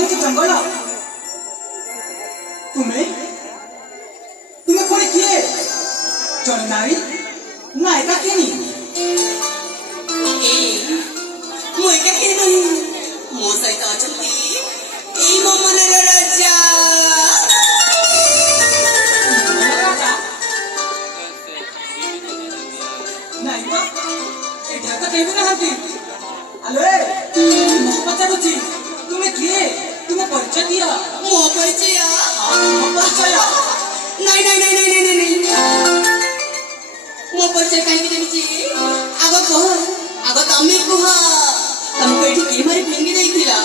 कहूँ जंगल तुम्हें तुम्हें पुणी किए जन नारी नायिका किए ମୁଁ ଏକା କେହି ନୁହେଁ ମୋ ସହିତ ଅଛନ୍ତି ଏଇ ମୋ ମନର ରାଜା ନାୟିକା ଏଠି ତ କେହି ନାହାନ୍ତି ଆଲୋ ମୁଁ ପଚାରୁଛି ତୁମେ କିଏ ତୁମ ପରିଚୟ ଦିଅ ମୋ ପରିଚୟ ମୋ ପରିଚୟ ନାଇଁ ନାଇଁ ନାଇଁ ନାଇଁ ନାଇଁ ନାଇଁ ମୋ ପରିଚୟ କାହିଁକି ଦେଉଛି ଆଗ କହ ଆଗ ତମେ କୁହ ତମକୁ ଏଠି କିଏ ମାରି ଫିଙ୍ଗି ଦେଇଥିଲା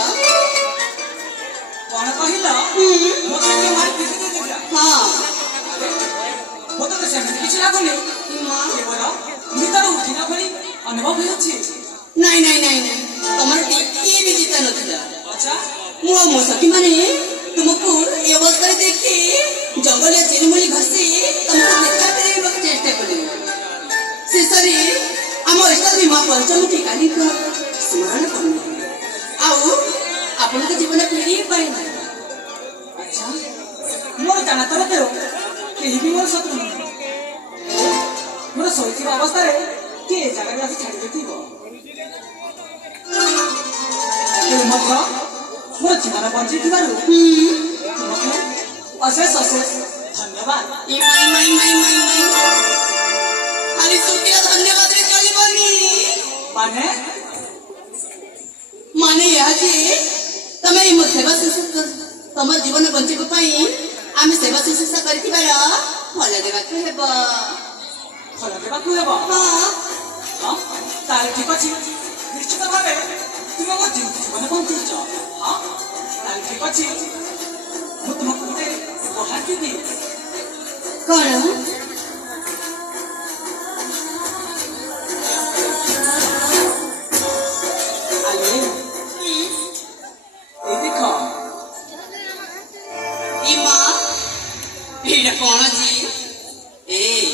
କଣ କହିଲ ମୋତେ କିଏ ମାରି ଫିଙ୍ଗି ଦେଇଥିଲା ହଁ ମୋତେ ତ ସେମିତି କିଛି ଲାଗୁନି କେବଳ ନିଦରୁ ଉଠିଲା ଭଳି ଅନୁଭବ ହେଉଛି ନାଇଁ ନାଇଁ ନାଇଁ ନାଇଁ ତମର ଟିକିଏ ବି ଚିନ୍ତା ନଥିଲା ଆଚ୍ଛା ମୁଁ ଆଉ ମୋ ସଖୀ ମାନେ ତୁମକୁ ଏ ଅବସ୍ଥାରେ ଦେଖି ଜଙ୍ଗଲରେ ଚିନିମୁଳି ଘଷି ତମକୁ ଦେଖା କରିବାକୁ ଚେଷ୍ଟା କଲି ଶେଷରେ ଆମ ଇଷ୍ଟଦେବୀ ମା ପଞ୍ଚମୁଖୀ କାଳୀଙ୍କ ସ୍ମରଣ କଲୁ ଆଉ ଆପଣଙ୍କ ଜୀବନ ଫେରି ପାଇଲା ଆଚ୍ଛା ମୋର ଜାଣତର ଦେଉ କେହି ବି ମୋର ଶତ୍ରୁ ନୁହେଁ ମୋର ଶୋଇଥିବା ଅବସ୍ଥାରେ କିଏ ଏ ଜାଗାରେ ଆସି ଛାଡ଼ି ଦେଇଥିବ ତେବେ ମଧ୍ୟ ମୋର ଜୀବନ ବଞ୍ଚିଥିବାରୁ ତୁମକୁ ଅଶେଷ ଅଶେଷ ଧନ୍ୟବାଦ ଖାଲି ଶୁଖିଲା ଧନ୍ୟବାଦରେ ଚଳିବନି ମାନେ ମାନେ ଏହା ଯେ ତମେ ଏଇ ମୋ ସେବା ଶୁଶ୍ରୂଷା ତମ ଜୀବନ ବଞ୍ଚିବା ପାଇଁ ଆମେ ସେବା ଶୁଶ୍ରୂଷା କରିଥିବାର ଫଳ ଦେବାକୁ ହେବ ଫଳ ଦେବାକୁ ହେବ ହଁ ତାହେଲେ ଠିକ ଅଛି ନିଶ୍ଚିତ ଭାବେ ତୁମେ ମୋ ଜୀବନ ବଞ୍ଚେଇଛ ହଁ ତାହେଲେ ଠିକ ଅଛି ମୁଁ ତୁମକୁ ଗୋଟେ ଉପହାର ଦେବି କଣ ଆଲେ এই দেখ ইমা এইটা কোন আছে এই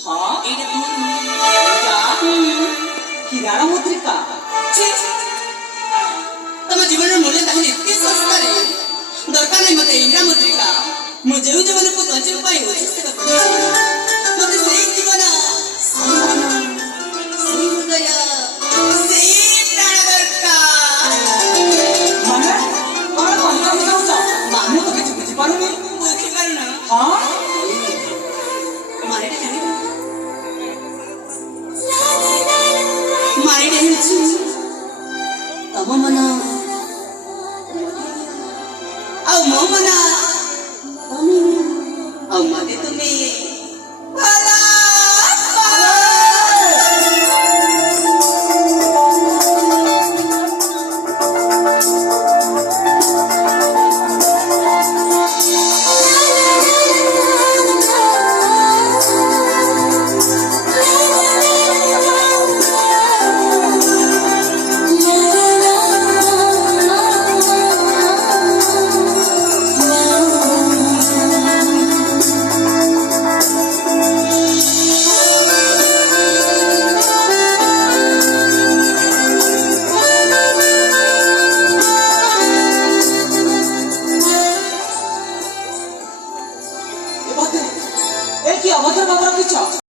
হ্যাঁ এইটা তুমি এটা হীরার মুদ্রিকা ତମ ଜୀବନର ମୂଲ୍ୟ ତାହେଲେ ଏତେ ଶସ୍ତାରେ ଦରକାର ନାହିଁ ମତେ ଇଣ୍ଡା ମୁଦ୍ରିକା ମୁଁ ଯେଉଁ ଜୀବନକୁ ବଞ୍ଚିବା ପାଇଁ ଉଚ୍ଚସ୍ତ କରୁଛି ମତେ ସେଇ ଜୀବନ ସେଇ ମନ ସେଇ ହୃଦୟ ସେଇ ପ୍ରାଣ ଦରକାର ମାନେ କଣ କହିବାକୁ ଚାହୁଁଛ ମୁଁ ତ କିଛି ବୁଝିପାରୁନି ବୁଝିପାରୁନ ହଁ ମାନେଟା ଜାଣିବ ମାନେଟା ହେଉଛି ତମ ମନ ଆଉ ମୋ ମନ ତମେ ଆଉ ମତେ ତୁମେ ଏ କି ଅଭଦ୍ର ଖବର କିଛି